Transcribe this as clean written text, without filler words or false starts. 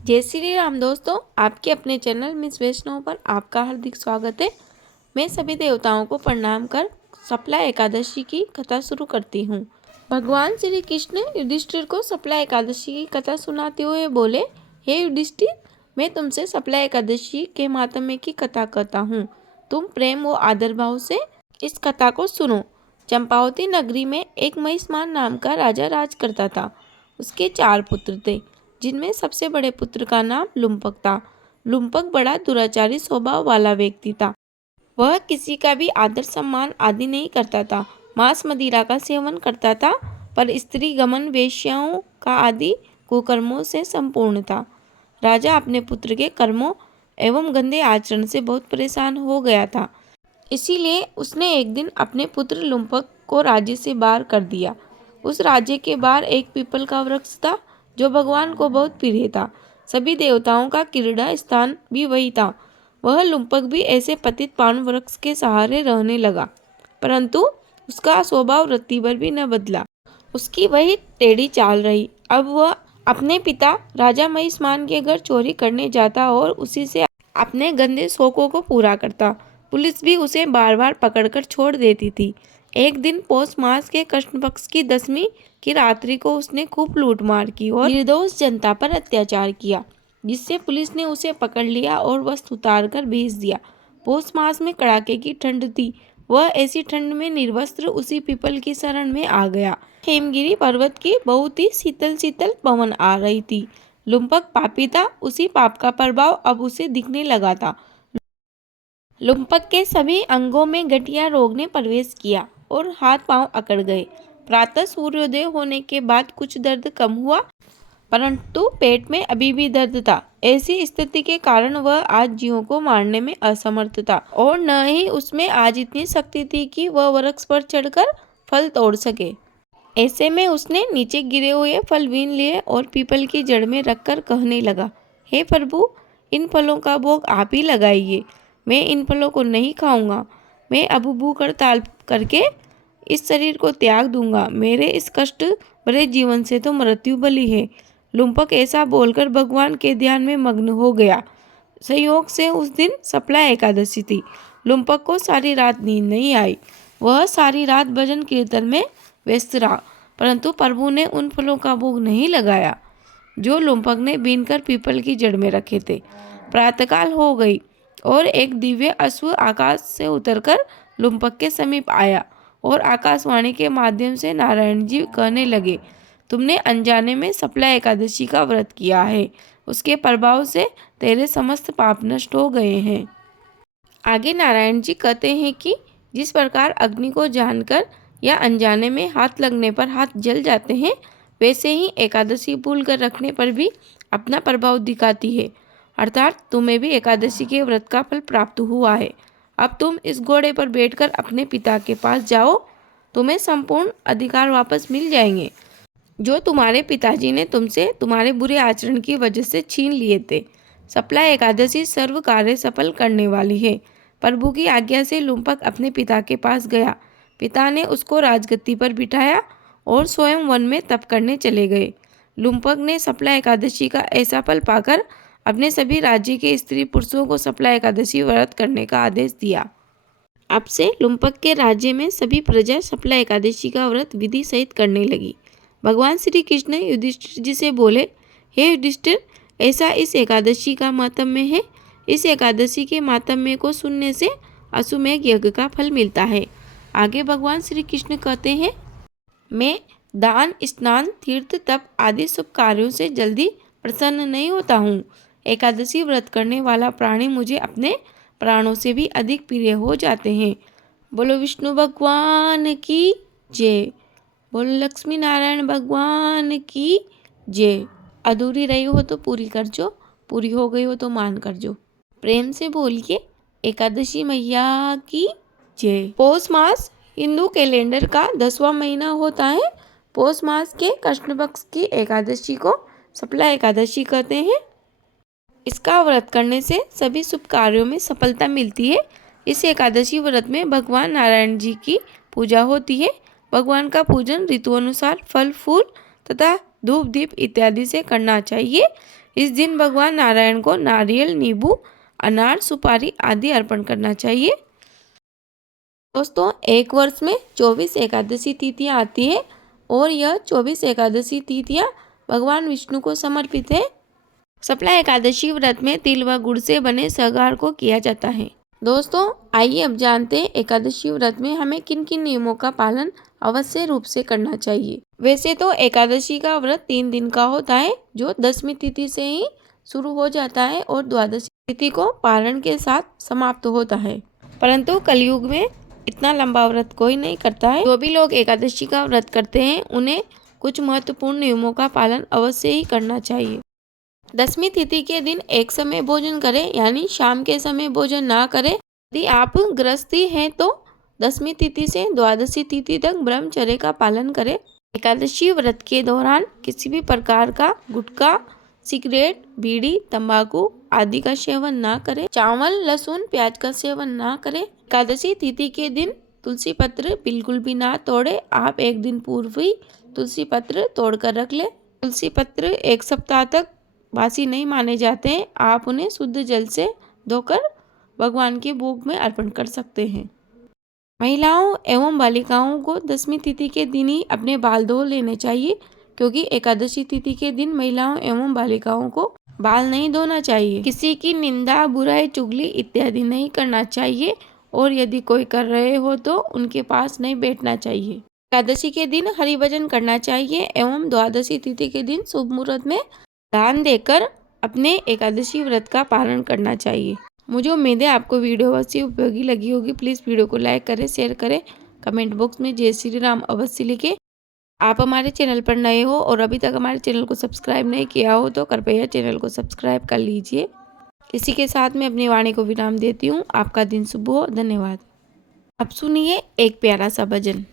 जय श्री राम दोस्तों, आपके अपने चैनल मिस वैष्णव पर आपका हार्दिक स्वागत है। मैं सभी देवताओं को प्रणाम कर सफला एकादशी की कथा शुरू करती हूँ। भगवान श्री कृष्ण युधिष्ठिर को सफला एकादशी की कथा सुनाते हुए बोले, हे युधिष्ठिर, मैं तुमसे सफला एकादशी के माहात्म्य की कथा करता हूँ। तुम प्रेम व आदर भाव से इस कथा को सुनो। चंपावती नगरी में एक महिष्मान नाम का राजा राज करता था। उसके 4 पुत्र थे, जिनमें सबसे बड़े पुत्र का नाम लुम्पक था। लुम्पक बड़ा दुराचारी स्वभाव वाला व्यक्ति था। वह किसी का भी आदर सम्मान आदि नहीं करता था। मांस मदिरा का सेवन करता था, पर स्त्री गमन वेश्याओं का आदि कुकर्मों से संपूर्ण था। राजा अपने पुत्र के कर्मों एवं गंदे आचरण से बहुत परेशान हो गया था। इसीलिए उसने एक दिन अपने पुत्र लुम्पक को राज्य से बाहर कर दिया। उस राज्य के बाहर एक पीपल का वृक्ष था, जो भगवान को बहुत प्रिय था। सभी देवताओं का क्रीड़ा स्थान भी वही था। वह लुम्पक भी ऐसे पतित पावन वृक्ष के सहारे रहने लगा, परंतु उसका स्वभाव रत्ती भर भी न बदला। उसकी वही टेढ़ी चाल रही। अब वह अपने पिता राजा महिष्मान के घर चोरी करने जाता और उसी से अपने गंदे शौकों को पूरा करता। पुलिस भी उसे बार बार पकड़कर छोड़ देती थी। एक दिन पौष मास के कृष्ण पक्ष की 10वीं की रात्रि को उसने खूब लूटमार की और निर्दोष जनता पर अत्याचार किया, जिससे पुलिस ने उसे पकड़ लिया और वस्त्र उतार कर भेज दिया। पौष मास में कड़ाके की ठंड थी। वह ऐसी ठंड में निर्वस्त्र उसी पीपल की शरण में आ गया। हेमगिरी पर्वत की बहुत ही शीतल शीतल पवन आ रही थी। लुम्पक पापी था, उसी पाप का प्रभाव अब उसे दिखने लगा था। लुम्पक के सभी अंगों में गठिया रोग ने प्रवेश किया और हाथ पांव अकड़ गए। प्रातः सूर्योदय होने के बाद कुछ दर्द कम हुआ, परंतु पेट में अभी भी दर्द था। ऐसी स्थिति के कारण वह आज जीवों को मारने में असमर्थ था और न ही उसमें आज इतनी शक्ति थी कि वह वृक्ष पर चढ़कर फल तोड़ सके। ऐसे में उसने नीचे गिरे हुए फल बीन लिए और पीपल की जड़ में रखकर कहने लगा, हे प्रभु, इन फलों का भोग आप ही लगाइए। मैं इन फलों को नहीं खाऊंगा। मैं अब भूख हड़ताल करके इस शरीर को त्याग दूंगा। मेरे इस कष्ट भरे जीवन से तो मृत्यु भली है। लुम्पक ऐसा बोलकर भगवान के ध्यान में मग्न हो गया। संयोग से उस दिन सफला एकादशी थी। लुम्पक को सारी रात नींद नहीं आई। वह सारी रात भजन कीर्तन में व्यस्त रहा, परंतु प्रभु ने उन फलों का भोग नहीं लगाया जो लुम्पक ने बीनकर पीपल की जड़ में रखे थे। प्रातःकाल हो गई और एक दिव्य अश्व आकाश से उतरकर लुम्पक के समीप आया और आकाशवाणी के माध्यम से नारायण जी कहने लगे, तुमने अनजाने में सफला एकादशी का व्रत किया है। उसके प्रभाव से तेरे समस्त पाप नष्ट हो गए हैं। आगे नारायण जी कहते हैं कि जिस प्रकार अग्नि को जानकर या अनजाने में हाथ लगने पर हाथ जल जाते हैं, वैसे ही एकादशी भूल कर रखने पर भी अपना प्रभाव दिखाती है। अर्थात तुम्हें भी एकादशी के व्रत का फल प्राप्त हुआ है। अब तुम इस घोड़े पर बैठकर अपने पिता के पास जाओ। तुम्हें संपूर्ण अधिकार वापस मिल जाएंगे, जो तुम्हारे पिताजी ने तुमसे तुम्हारे बुरे आचरण की वजह से छीन लिए थे। सफला एकादशी सर्व कार्य सफल करने वाली है। प्रभु की आज्ञा से लुम्पक अपने पिता के पास गया। पिता ने उसको राजगद्दी पर बिठाया और स्वयं वन में तप करने चले गए। लुम्पक ने सफला एकादशी का ऐसा फल पाकर अपने सभी राज्य के स्त्री पुरुषों को सफला एकादशी व्रत करने का आदेश दिया। अब से लुम्पक के राज्य में सभी प्रजा सफला एकादशी का व्रत विधि सहित करने लगी। भगवान श्री कृष्ण युधिष्ठिर जी से बोले, हे युधिष्ठिर, ऐसा इस एकादशी का माहात्म्य है। इस एकादशी के माहात्म्य को सुनने से अश्वमेध यज्ञ का फल मिलता है। आगे भगवान श्री कृष्ण कहते हैं, मैं दान, स्नान, तीर्थ, तप आदि शुभ कार्यों से जल्दी प्रसन्न नहीं होता हूँ। एकादशी व्रत करने वाला प्राणी मुझे अपने प्राणों से भी अधिक प्रिय हो जाते हैं। बोलो विष्णु भगवान की जय। बोलो लक्ष्मी नारायण भगवान की जय। अधूरी रही हो तो पूरी कर जो, पूरी हो गई हो तो मान कर जो। प्रेम से बोलिए, एकादशी मैया की जय। पौष मास हिंदू कैलेंडर का 10वां महीना होता है। पौष मास के कृष्ण पक्ष की एकादशी को सफला एकादशी कहते हैं। इसका व्रत करने से सभी शुभ कार्यों में सफलता मिलती है। इस एकादशी व्रत में भगवान नारायण जी की पूजा होती है। भगवान का पूजन ऋतु अनुसार फल फूल तथा धूप दीप इत्यादि से करना चाहिए। इस दिन भगवान नारायण को नारियल, नींबू, अनार, सुपारी आदि अर्पण करना चाहिए। दोस्तों, एक वर्ष में 24 एकादशी तिथियां आती है और यह 24 एकादशी तिथियां भगवान विष्णु को समर्पित है। सप्ला एकादशी व्रत में तिल व गुड़ से बने सगार को किया जाता है। दोस्तों, आइए अब जानते हैं एकादशी व्रत में हमें किन किन नियमों का पालन अवश्य रूप से करना चाहिए। वैसे तो एकादशी का व्रत 3 दिन का होता है, जो 10वीं तिथि से ही शुरू हो जाता है और द्वादशी तिथि को पारण के साथ समाप्त होता है। परंतु कलयुग में इतना लंबा व्रत कोई नहीं करता है। जो भी लोग एकादशी का व्रत करते हैं उन्हें कुछ महत्वपूर्ण नियमों का पालन अवश्य ही करना चाहिए। 10वीं तिथि के दिन एक समय भोजन करें, यानी शाम के समय भोजन ना करें। यदि आप गृहस्थी हैं तो 10वीं तिथि से द्वादशी तिथि तक ब्रह्मचर्य का पालन करें। एकादशी व्रत के दौरान किसी भी प्रकार का गुटखा, सिगरेट, बीड़ी, तंबाकू आदि का सेवन ना करें। चावल, लहसुन, प्याज का सेवन ना करें। एकादशी तिथि के दिन तुलसी पत्र बिल्कुल भी ना तोड़े। आप एक दिन पूर्व ही तुलसी पत्र तोड़कर रख ले। तुलसी पत्र एक सप्ताह तक बासी नहीं माने जाते हैं। आप उन्हें शुद्ध जल से धोकर भगवान के भोग में अर्पण कर सकते हैं। महिलाओं एवं बालिकाओं को 10वीं तिथि के दिन ही अपने बाल धो लेने चाहिए, क्योंकि एकादशी तिथि के दिन महिलाओं एवं बालिकाओं को बाल नहीं धोना चाहिए। किसी की निंदा, बुराई, चुगली इत्यादि नहीं करना चाहिए और यदि कोई कर रहे हो तो उनके पास नहीं बैठना चाहिए। एकादशी के दिन हरि भजन करना चाहिए एवं द्वादशी तिथि के दिन शुभ मुहूर्त में दान देकर अपने एकादशी व्रत का पालन करना चाहिए। मुझे उम्मीद है आपको वीडियो अवश्य उपयोगी लगी होगी। प्लीज़ वीडियो को लाइक करें, शेयर करें, कमेंट बॉक्स में जय श्री राम अवश्य लिखें। आप हमारे चैनल पर नए हो और अभी तक हमारे चैनल को सब्सक्राइब नहीं किया हो तो कृपया चैनल को सब्सक्राइब कर लीजिए। इसी के साथ मैं अपनी वाणी को विराम देती हूँ। आपका दिन शुभ हो। धन्यवाद। अब सुनिए एक प्यारा सा भजन।